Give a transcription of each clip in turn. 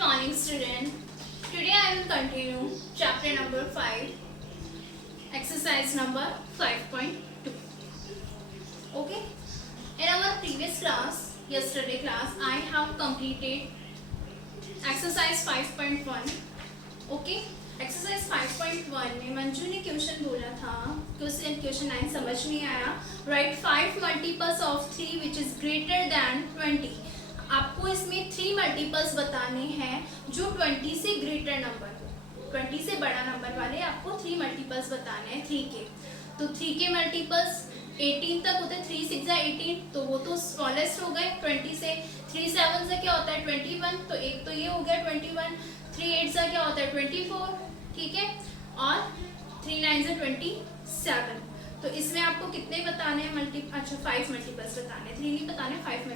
morning student. Today I will continue chapter number 5, exercise number 5.2. Okay. In our previous class, yesterday class, I have completed exercise 5.1. Okay. Exercise 5.1 में मंजू ने question बोला था, question 9 समझ नहीं आया. Right 5 multiples of 3 which is greater than 20. आपको इसमें 3 multiples बताने हैं जो 20 से ग्रेटर नंबर हो, 20 से बड़ा नंबर वाले आपको 3 मल्टीपल्स बताने हैं 3 के. तो 3 के मल्टीपल्स 18 तक होते हैं. 3 6 जा 18, तो वो तो स्मॉलेस्ट हो गए. 20 से 3 7 से क्या होता है 21, तो एक तो ये हो गया 21. 3 8 से क्या होता है 24, ठीक है. और 3 9 से 27. तो इसमें आपको कितने बताने हैं 5 मल्टीपल्स बताने हैं. 3 नहीं बताने, 5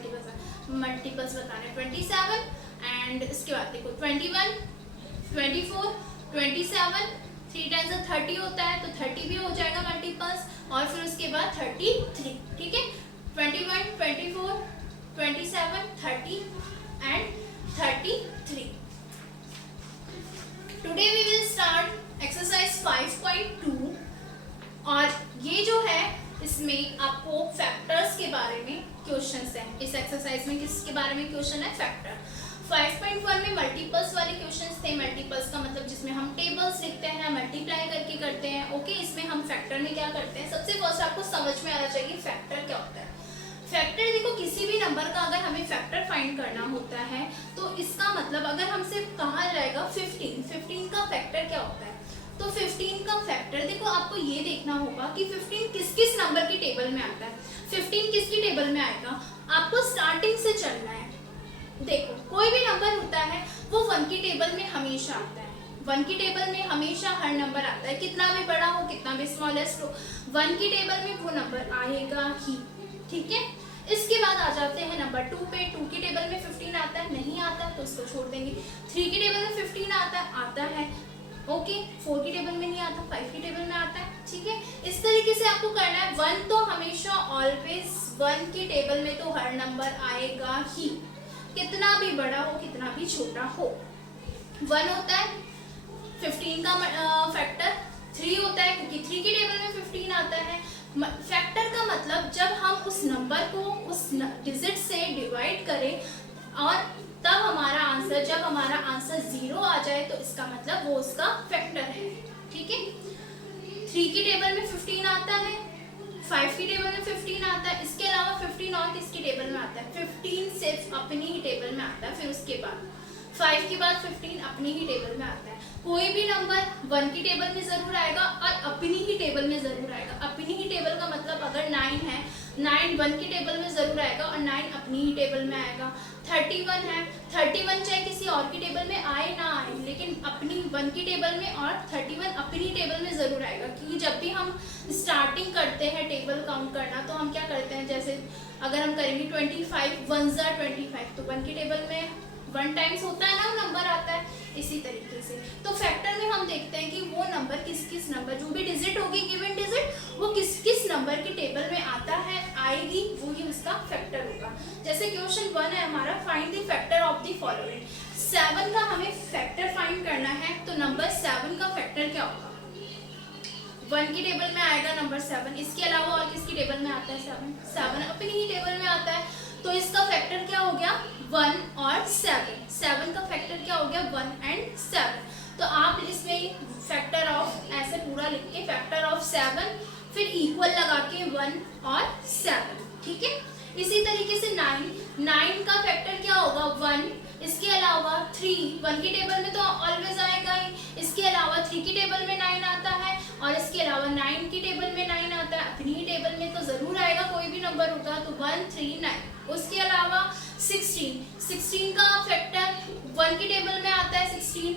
मल्टीपल्स बताने हैं. 27 एंड इसके बाद देखो 21 24 27. 3 टाइम्स 30 होता है, तो 30 भी हो जाएगा मल्टीपल्स. और फिर उसके बाद 33, ठीक है. 21 24 27 30 and 33. Today we will start exercise 5.2. और ये जो है इसमें आपको फैक्टर्स के बारे में क्वेश्चंस हैं. इस एक्सरसाइज में किसके बारे में क्वेश्चन है? फैक्टर. 5.1 में मल्टीपल्स वाले क्वेश्चंस थे. मल्टीपल्स का मतलब जिसमें हम टेबल्स लिखते हैं, मल्टीप्लाई करके करते हैं. ओके. इसमें हम फैक्टर में क्या करते हैं, सबसे फर्स्ट आपको समझ में आना चाहिए फैक्टर क्या होता है. फैक्टर देखो, किसी भी नंबर का अगर हमें फैक्टर फाइंड करना होता है तो इसका मतलब अगर हमसे कहा जाएगा 15 का फैक्टर क्या होता है, तो 15 का फैक्टर देखो आपको ये देखना होगा कि 15 किस किस नंबर की टेबल में आता है. 15 किसकी टेबल में आएगा, आपको स्टार्टिंग से चलना है. देखो कोई भी नंबर होता है वो 1 की टेबल में हमेशा आता है. 1 की टेबल में हमेशा हर नंबर आता है, कितना भी बड़ा हो कितना भी स्मॉलेस्ट हो, 1 की टेबल में वो नंबर आएगा ही, ठीक है. इसके बाद आ जाते हैं नंबर 2 पे. 2 की टेबल में 15 आता है, नहीं आता तो उसको छोड़ देंगे. 3 की टेबल में 15 आता है. ओके. 4 की टेबल में नहीं आता, 5 की टेबल में आता है, ठीक है. इस तरीके से आपको करना है. 1 तो हमेशा ऑलवेज 1 की टेबल में तो हर नंबर आएगा ही, कितना भी बड़ा हो कितना भी छोटा हो. 1 होता है 15 का फैक्टर. 3 होता है क्योंकि 3 की टेबल में 15 आता है. फैक्टर का मतलब जब हम उस नंबर को उस डिजिट से डिवाइड करें और तब हमारा आंसर, जब हमारा आंसर 0 आ जाए तो इसका मतलब वो उसका फैक्टर है, ठीक है. 3 की टेबल में 15 आता है, 5 की टेबल में 15 आता है. इसके अलावा 15 और किसकी टेबल में आता है, 15 सिर्फ अपनी ही टेबल में आता है. फिर उसके बाद 5 के बाद 15 अपनी ही टेबल में आता है. कोई भी नंबर 1 की टेबल में जरूर आएगा और अपनी ही टेबल में जरूर आएगा. अपनी ही टेबल का मतलब अगर 9 है, 9 1 की टेबल में जरूर आएगा और 9 अपनी ही टेबल में आएगा. 31 है, 31 चाहे किसी और की टेबल में आए ना आए, लेकिन अपनी 1 की टेबल में और 31 अपनी टेबल में जरूर आएगा. क्योंकि जब भी हम स्टार्टिंग करते हैं टेबल काउंट करना, तो हम क्या करते हैं, जैसे अगर हम करेंगे 25 1 जा 25, तो 1 की टेबल में 1 टाइम्स होता है ना, वो नंबर आता है. इसी तरीके से तो फैक्टर में हम देखते हैं कि वो नंबर किस किस नंबर, जो भी डिजिट होगी गिवन डिजिट, वो किस किस नंबर की टेबल में आता है, आएगी, वो ही उसका फैक्टर होगा. जैसे क्वेश्चन 1 है हमारा, find the factor of the following. 7 का हमें फैक्टर फाइंड करना है, तो नंबर 7 का फैक्टर क्या होगा, 1 की टेबल में आएगा नंबर 7. इसके अलावा और किसकी टेबल में आता है 7 अपनी ही टेबल में आता है. तो इसका फैक्टर क्या हो गया 1 और 7 का फैक्टर क्या हो गया 1 एंड 7. तो आप इसमें फैक्टर ऑफ ऐसे पूरा लिख के फैक्टर ऑफ 7 फिर इक्वल लगा के 1 और 7, ठीक है. इसी तरीके से 9 का फैक्टर क्या होगा 1. इसके अलावा 3 1 की टेबल में तो ऑलवेज आएगा ही. इसके अलावा 3 की टेबल में 9 आता है और इसके अलावा 9 की टेबल में 9 आता है. अपनी ही टेबल में तो जरूर आएगा, कोई भी नंबर होगा, तो 1 3 9. उसके अलावा 16 का फैक्टर 1 की टेबल में आता है 16,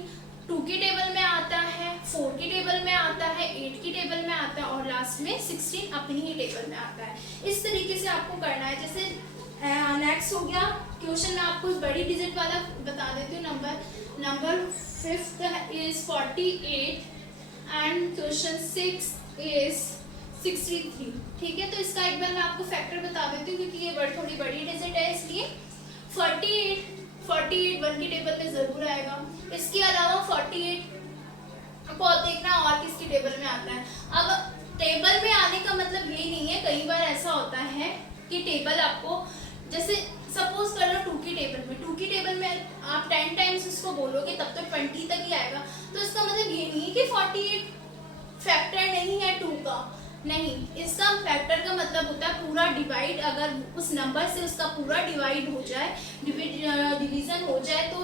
2 की टेबल में आता है, 4 की टेबल में आता है, 8 की टेबल में आता है और लास्ट में 16 अपनी ही टेबल में आता है. इस तरीके से आपको करना है. जैसे नेक्स्ट हो गया क्वेश्चन में आपको बड़ी डिजिट वाला बता देती हूँ. Number 5th is 48 and question 6 is 63, ठीक है. तो इसका एक बार मैं आपको फैक्टर बता देती हूँ क्योंकि ये थोड़ी बड़ी डिजिट है, इसलिए 48 48 1 की टेबल में जरूर आएगा। इसके अलावा 48 को आप देखना और किसकी टेबल में आता है। अब टेबल में आने का मतलब ये नहीं है, कई बार ऐसा होता है कि टेबल आपको, जैसे सपोज कर लो 2 की टेबल में, 2 की टेबल में आप 10 टाइम्स उसको बोलोगे तब तो 20 तक ही आएगा। तो इसका मतलब ये नहीं है कि 48 फैक्टर नहीं है 2 का, नहीं, इसका फैक्टर का मतलब होता है पूरा डिवाइड, अगर उस नंबर से उसका पूरा डिवाइड हो जाए, डिवीजन हो जाए तो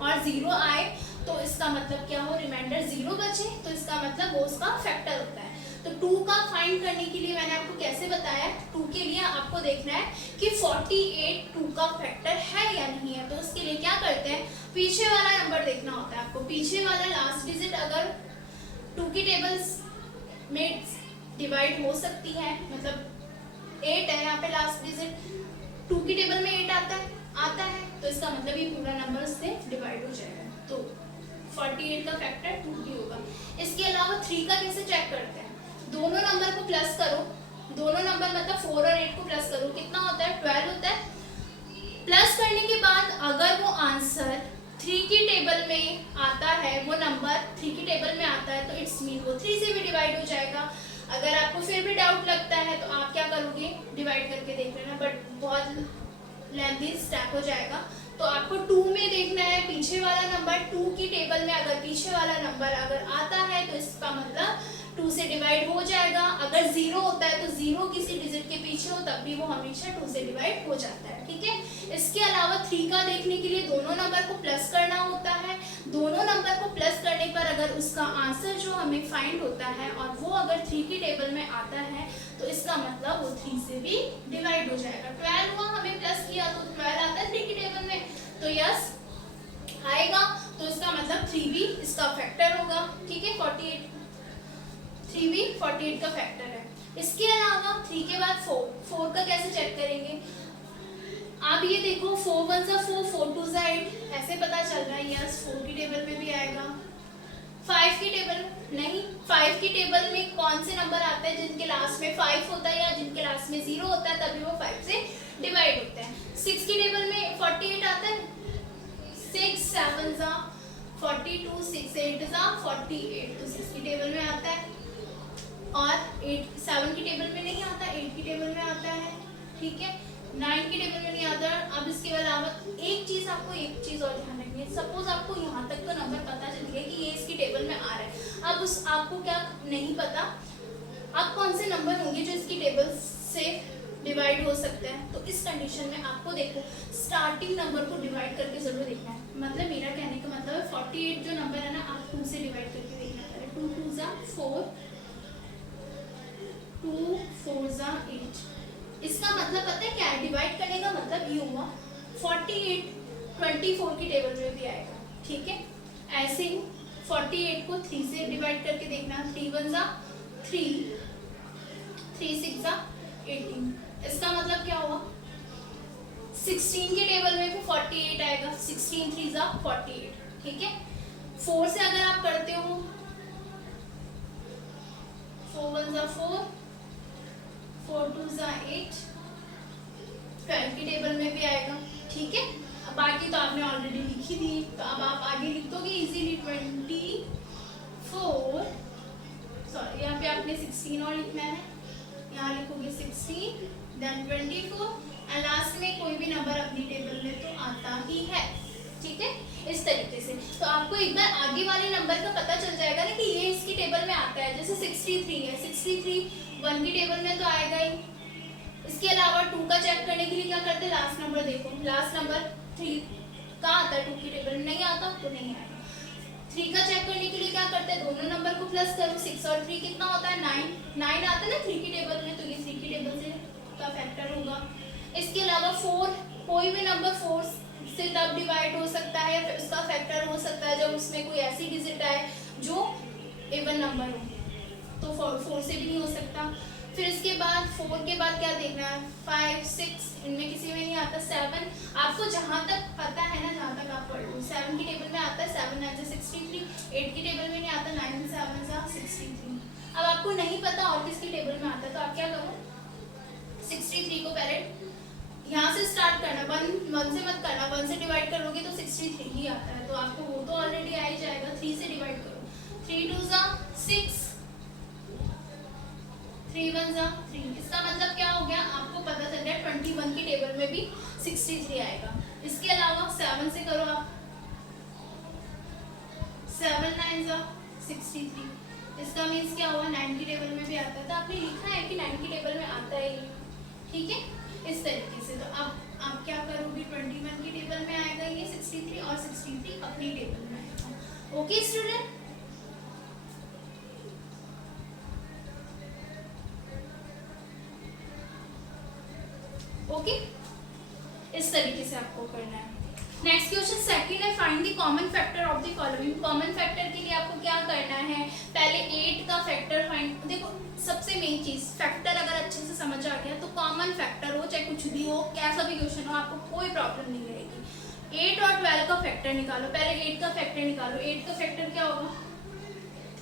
और 0 आए तो इसका मतलब क्या हो, रिमाइंडर 0 बचे तो इसका मतलब वो उसका फैक्टर होता है। तो 2 का फाइंड करने के लिए मैंने आपको कैसे बताया, 2 के लिए आपको देखना है कि 48 2 का फैक्टर है या नहीं है। तो उसके लिए क्या करते हैं, पीछे वाला नंबर देखना होता है आपको, पीछे वाला लास्ट डिजिट अगर 2 की टेबल्स में डिवाइड हो सकती है, मतलब 8 है यहाँ पे लास्ट डिजिट, 2 की टेबल में 8 आता है तो इसका मतलब ये पूरा नंबर उससे डिवाइड हो जाएगा। तो 48 का फैक्टर 2 ही होगा। इसके अलावा 3 का कैसे चेक करते हैं, दोनों नंबर को प्लस करो, दोनों नंबर मतलब 4 और 8 को प्लस करो, कितना होता है 12 होता है। प्लस करने के बाद अगर वो आंसर 3 की टेबल में आता है, वो नंबर 3 की टेबल में आता है तो इट्स मीन वो 3 से भी डिवाइड हो जाएगा। अगर आपको फिर भी डाउट लगता है तो आप क्या करोगे, डिवाइड करके देख लेना, बट बहुत लेंथी स्टेप हो जाएगा। तो आपको 2 में देखना है पीछे वाला नंबर, 2 की टेबल में अगर पीछे वाला नंबर अगर आता है तो इसका मतलब 2 से डिवाइड हो जाएगा। अगर 0 होता है तो 0 किसी डिजिट के पीछे हो तब भी वो हमेशा 2 से डिवाइड हो जाता है, ठीक है। इसके अलावा 3 का देखने के लिए दोनों नंबर को प्लस करना होता है, दोनों नंबर को प्लस करने पर अगर उसका आंसर जो हमें फाइंड होता है और वो अगर 3 की टेबल में आता है तो इसका मतलब वो 3 से भी डिवाइड हो जाएगा। 12 हुआ, हमें प्लस किया तो 12 आता है 3 की टेबल में तो यस आएगा, तो इसका मतलब 3 भी इसका फैक्टर होगा, ठीक है। 48 3 भी 48 का फैक्टर है। इसके अलावा 3 के बाद 4 का कैसे चेक करेंगे, आप ये देखो 4 1 जा 4 4 2 जा 8, ऐसे पता चल रहा है यस 4 की टेबल में भी आएगा। 5 की टेबल नहीं, 5 की टेबल में कौन से नंबर आते हैं जिनके लास्ट में 5 होता है या जिनके लास्ट में 0 होता है तभी वो 5 से डिवाइड होते हैं। 6 की टेबल में 48 आता है, 6 7 जा 42 6 8 जा 48 तो 6 की टेबल में आता है, और 8 7 की टेबल में नहीं आता, 8 की टेबल में आता है, ठीक है। 9 की टेबल में नहीं आता। अब इसके अलावा एक चीज और ध्यान रखनी है, सपोज आपको यहाँ तक तो नंबर पता चल गया कि ये इसकी टेबल में आ रहा है, अब उस आपको क्या नहीं पता अब कौन से नंबर होंगे जो इसकी टेबल से डिवाइड हो सकते हैं। तो इस कंडीशन में आपको देखो स्टार्टिंग नंबर को डिवाइड करके जरूर देखना है, मतलब मेरा कहने का मतलब है 48 जो नंबर है ना आप 2 से डिवाइड करके देखना है। 2 2 जा 4 2 4 जा 8, इसका मतलब पता है क्या है, डिवाइड करने का मतलब ये हुआ 48 24 की टेबल में भी आएगा, ठीक है। ऐसे ही 48 को 3 से डिवाइड करके देखना, 3 1 जा 3 3 6 जा 18, इसका मतलब क्या हुआ 16 के टेबल में भी 48 आएगा, 16 3 जा 48, ठीक है। 4 से अगर आप करते हो 4 1 जा 4 4 2 जा 8, 12 की टेबल में भी आएगा, ठीक है। अब बाकी तो आपने ऑलरेडी लिखी थी, तो अब आप आगे लिख दोगे इजीली 24, सॉरी यहाँ पे आपने 16 और लिखना है, यहाँ लिखोगे 16 देन 24 एंड लास्ट में कोई भी नंबर अपनी टेबल में तो आता ही है, ठीक है। इस तरीके से तो आपको एक बार आगे वाले नंबर का पता चल जाएगा ना कि ये इसकी टेबल में आता है। जैसे 63 है, 63 1 की टेबल में तो आएगा ही। इसके अलावा 2 का चेक करने के लिए क्या करते हैं, लास्ट नंबर देखो, लास्ट नंबर 3 कहाँ आता है 2 की टेबल में, नहीं आता तो नहीं आएगा। 3 का चेक करने के लिए क्या करते हैं, दोनों नंबर को प्लस करो, 6 और 3 कितना होता है 9 आता है ना 3 की टेबल में, तो ये 3 की टेबल से का फैक्टर होगा। इसके अलावा 4, कोई भी नंबर 4 से तब डिवाइड हो सकता है या फिर उसका फैक्टर हो सकता है जब उसमें कोई ऐसी डिजिट आए जो इवन नंबर हो, तो 4 से भी नहीं हो सकता। फिर इसके बाद 4 के बाद क्या देखना है, 5 6 इनमें किसी में नहीं आता। 7 आपको जहाँ तक पता है ना, जहाँ तक आप पढ़ लो, 7 की टेबल में आता है, 7 9 से 63, 8 की टेबल में नहीं आता, 9 7 से 63। अब आपको नहीं पता और किसकी टेबल में आता है तो आप क्या करो, 63 को पहले यहाँ से स्टार्ट करना, वन से मत करना, 1 से डिवाइड करोगे तो 63 ही आता है, तो आपको वो तो ऑलरेडी आ ही जाएगा। 3 से डिवाइड करो, 3 2 6, 3 1 3। इसका मतलब क्या हो गया, आपको पता चल गया 21 की टेबल में भी 63 आएगा। इसके अलावा 7 से करो आप, 7 9 63। इसका मीन्स क्या हुआ, 9 की टेबल में भी आता है, तो आपने लिखा है कि 9 की टेबल में आता है ये, ठीक है, इस तरीके से। तो अब आप क्या करोगे, 21 की टेबल में आएगा ये 63 और 63 अपनी टेबल में आएगा। ओके स्टूडेंट, ओके, इस तरीके से आपको करना है। नेक्स्ट क्वेश्चन सेकंड है, find the common factor of the following. Common factor के लिए आपको क्या करना है, पहले 8 का फैक्टर फाइंड। देखो सबसे मेन चीज, फैक्टर अगर अच्छे से समझ आ गया तो कॉमन फैक्टर हो चाहे कुछ भी हो, कैसा भी क्वेश्चन हो, आपको कोई प्रॉब्लम नहीं रहेगी। 8 और 12 का फैक्टर निकालो। पहले 8 का फैक्टर निकालो। 8 का फैक्टर क्या होगा,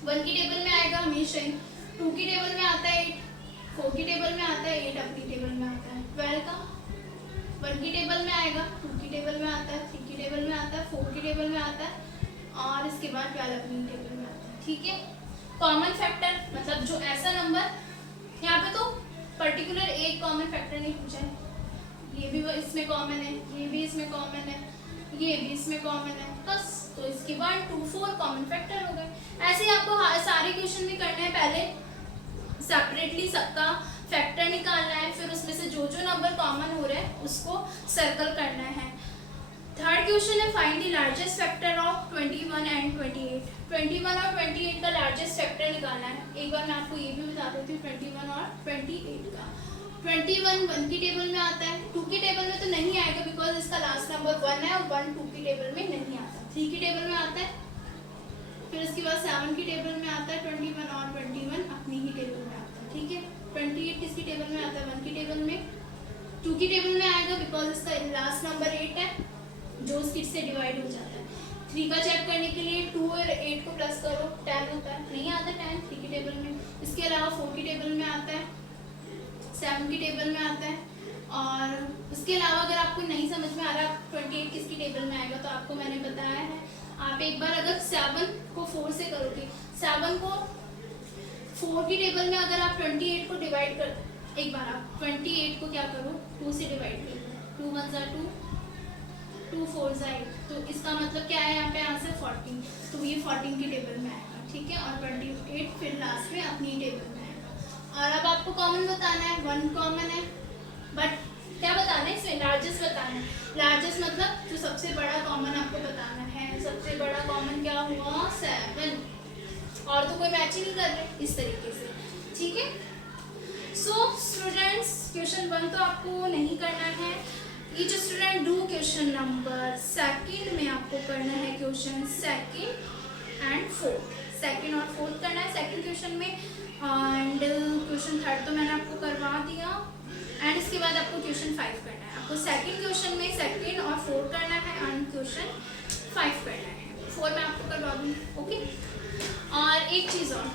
1 की टेबल में आएगा हमेशा ही, 2 की टेबल में आता है 8, 4 की टेबल में आता है 8, अपनी टेबल में आता है। 12 का 1 की टेबल में आएगा, 2 की टेबल में आता है, 3 की टेबल में आता है, 4 की टेबल में आता है, और इसके बाद 12 अपनी टेबल में आता है, ठीक है। कॉमन फैक्टर मतलब जो ऐसा नंबर, यहाँ पे तो पर्टिकुलर एक कॉमन फैक्टर नहीं पूछा है, ये भी इसमें कॉमन है, ये भी इसमें कॉमन है, ये भी इसमें कॉमन है, बस। तो इसके बाद 2 4 कॉमन फैक्टर हो गए। ऐसे ही आपको सारे क्वेश्चन भी करने हैं, पहले सेपरेटली सबका फैक्टर निकालना है, फिर उसमें से जो जो नंबर कॉमन हो रहे हैं उसको सर्कल करना है। थर्ड क्वेश्चन है, find the largest factor of 21 and 28। 21 और 28 का लार्जेस्ट फैक्टर निकालना है। एक बार मैं आपको ये भी बता देती हूँ 21 और 28 का। 21 1 की टेबल में आता है, 2 की टेबल में तो नहीं आएगा बिकॉज इसका लास्ट नंबर 1 है, और 1 2 की टेबल में नहीं आता। 3 की टेबल में आता है, फिर उसके बाद 7 की टेबल में आता है 21, और 21 अपनी ही टेबल में आता है, ठीक है। 28 किसकी टेबल में आता है, 1 की टेबल में। 2 की टेबल में आएगा बिकॉज इसका लास्ट नंबर 8 है, जो उसकी से डिवाइड हो जाता है। 3 का चेक करने के लिए 2 और 8 को प्लस करो, 10 होता है, नहीं आता 10 3 की टेबल में। इसके अलावा 4 की टेबल में आता है, 7 की टेबल में आता है, और उसके अलावा अगर आपको नहीं समझ में आ रहा 28 किसकी टेबल में आएगा, तो आपको मैंने बताया है, आप एक बार अगर 7 को 4 से करोगे, 7 को 4 की टेबल में अगर आप 28 को डिवाइड कर, एक बार आप 28 को क्या करो 2 से डिवाइड करो, 2 1 2, 2 4 8, तो इसका मतलब क्या है, यहाँ पे आंसर 14, तो ये 14 की टेबल में आएगा, ठीक है। और 28 फिर लास्ट में अपनी टेबल में आएगा। और अब आपको कॉमन बताना है, 1 कॉमन है, बट क्या बताना है इसमें, लार्जेस्ट बताना है। लार्जेस्ट मतलब जो सबसे बड़ा कॉमन आपको बताना है। सबसे बड़ा कॉमन क्या हुआ, 7, और तो कोई मैच ही नहीं कर रहे, इस तरीके से, ठीक है। सो स्टूडेंट्स, क्वेश्चन 1 तो आपको नहीं करना है। ये जो student do question number second में आपको करना है question 2nd and 4th, 2nd और 4th करना है सेकंड क्वेश्चन में, एंड क्वेश्चन 3rd तो मैंने आपको करवा दिया, एंड इसके बाद आपको क्वेश्चन 5 करना है। आपको सेकंड क्वेश्चन में 2nd और 4th करना है, एंड क्वेश्चन 5 करना है। 4 मैं आपको करवा दूँगी, ओके। और एक चीज़ और,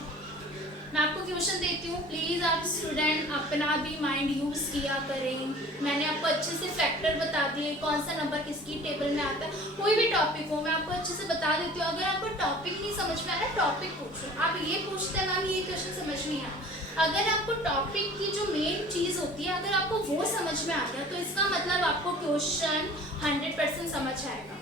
मैं आपको क्वेश्चन देती हूँ, प्लीज़ आप स्टूडेंट अपना भी माइंड यूज़ किया करें। मैंने आपको अच्छे से फैक्टर बता दिए, कौन सा नंबर किसकी टेबल में आता है, कोई भी टॉपिक हो मैं आपको अच्छे से बता देती हूँ। अगर आपको टॉपिक नहीं समझ में आ रहा, टॉपिक पूछो। आप ये पूछते हैं मैम ये क्वेश्चन समझ नहीं आया, अगर आपको टॉपिक की जो मेन चीज़ होती है अगर आपको वो समझ में आ गया, तो इसका मतलब आपको क्वेश्चन 100% समझ आएगा,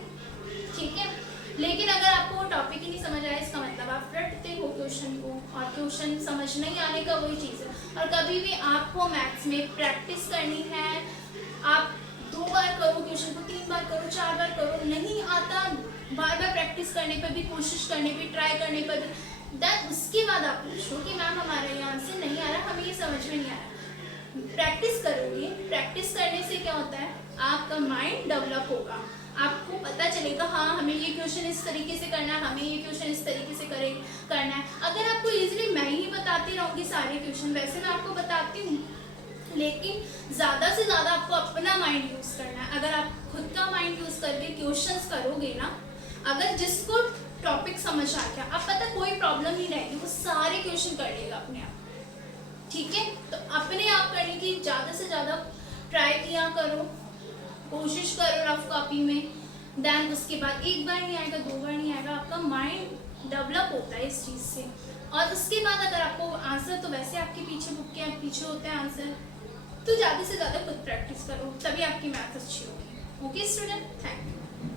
ठीक है। लेकिन अगर आपको वो टॉपिक ही नहीं समझ आया, इसका मतलब आप रटते हो क्वेश्चन को, और क्वेश्चन समझ नहीं आने का वही चीज़ है। और कभी भी आपको मैथ्स में प्रैक्टिस करनी है, आप 2 बार करो क्वेश्चन को, 3 बार करो, 4 बार करो, नहीं आता बार बार प्रैक्टिस करने पर भी, कोशिश करने पर, ट्राई करने पर भी, देन उसके बाद आप पूछो कि मैम हमारे यहाँ से नहीं आ रहा, हमें ये समझ में नहीं आ रहा। प्रैक्टिस करोगे, प्रैक्टिस करने से क्या होता है, आपका माइंड डेवलप होगा, आपको पता चलेगा हाँ हमें ये क्वेश्चन इस तरीके से करना है, हमें ये क्वेश्चन इस तरीके से करना है। अगर आपको इजीली मैं ही बताती रहूँगी सारे क्वेश्चन, वैसे मैं आपको बताती हूँ, लेकिन ज़्यादा से ज़्यादा आपको अपना माइंड यूज़ करना है। अगर आप खुद का माइंड यूज़ करके क्वेश्चंस करोगे ना, अगर जिसको टॉपिक समझ आ गया, अब पता कोई प्रॉब्लम नहीं रहेगी, वो सारे क्वेश्चन कर लेगा अपने आप, ठीक है। तो अपने आप करने की ज़्यादा से ज़्यादा ट्राई किया करो, कोशिश करो रफ कॉपी में। देन उसके बाद एक बार नहीं आएगा, 2 बार नहीं आएगा, आपका माइंड डेवलप होता है इस चीज़ से। और उसके बाद अगर आपको आंसर, तो वैसे आपके पीछे बुक के पीछे होते हैं आंसर, तो ज़्यादा से ज़्यादा खुद प्रैक्टिस करो, तभी आपकी मैथ अच्छी होगी। Okay student, thank you.